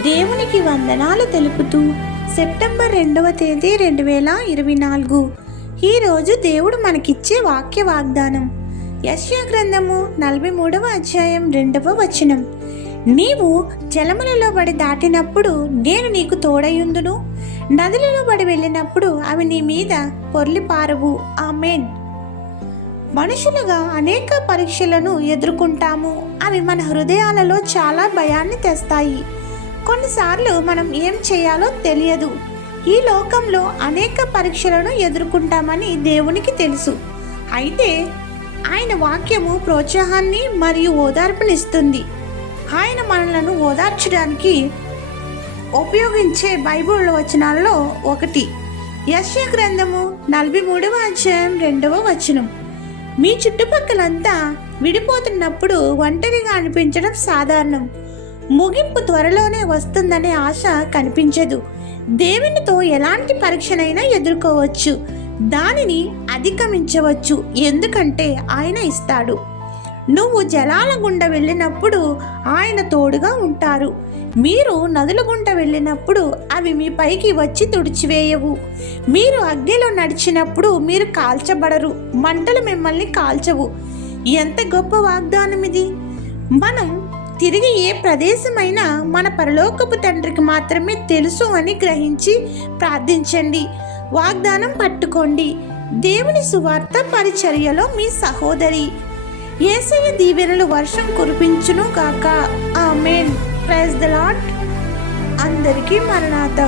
దేవునికి వందనాలు తెలుపుతూ సెప్టెంబర్ 2వ తేదీ 2024 ఈరోజు దేవుడు మనకిచ్చే వాక్య వాగ్దానం యెషయా గ్రంథము 43వ అధ్యాయం 2వ వచనం. నీవు జలములలో పడి దాటినప్పుడు నేను నీకు తోడయుందును, నదులలో పడి వెళ్ళినప్పుడు అవి నీ మీద పొర్లిపారవు. ఆమేన్. మనుషులుగా అనేక పరీక్షలను ఎదుర్కొంటాము. అవి మన హృదయాలలో చాలా భయాన్ని తెస్తాయి. కొన్నిసార్లు మనం ఏం చేయాలో తెలియదు. ఈ లోకంలో అనేక పరీక్షలను ఎదుర్కొంటామని దేవునికి తెలుసు. అయితే ఆయన వాక్యము ప్రోత్సాహాన్ని మరియు ఓదార్పునిస్తుంది. ఆయన మనలను ఓదార్చడానికి ఉపయోగించే బైబిల్ వచనాల్లో ఒకటి యెషయా గ్రంథము 43వ అధ్యాయం 2వ వచనం. మీ చుట్టుపక్కలంతా విడిపోతున్నప్పుడు ఒంటరిగా అనిపించడం సాధారణం. ముగింపు త్వరలోనే వస్తుందనే ఆశ కనిపించదు. దేవునితో ఎలాంటి పరీక్షనైనా ఎదుర్కోవచ్చు, దానిని అధిగమించవచ్చు, ఎందుకంటే ఆయన ఇస్తాడు. నువ్వు జలాల గుండా వెళ్ళినప్పుడు ఆయన తోడుగా ఉంటారు. మీరు నదుల గుండా వెళ్ళినప్పుడు అవి మీ పైకి వచ్చి తుడిచివేయవు. మీరు అగ్నిలో నడిచినప్పుడు మీరు కాల్చబడరు, మంటలు మిమ్మల్ని కాల్చవు. ఎంత గొప్ప వాగ్దానం ఇది! మనం తిరిగి ఏ ప్రదేశమైనా మన పరలోకపు తండ్రికి మాత్రమే తెలుసు అని గ్రహించి ప్రార్థించండి. వాగ్దానం పట్టుకోండి. దేవుని సువార్త పరిచర్యలో మీ సహోదరి. యేసయ్య దీవెనలు వర్షం కురిపించును గాక. ఆమేన్. Praise the Lord. అందరికీ మరణాత.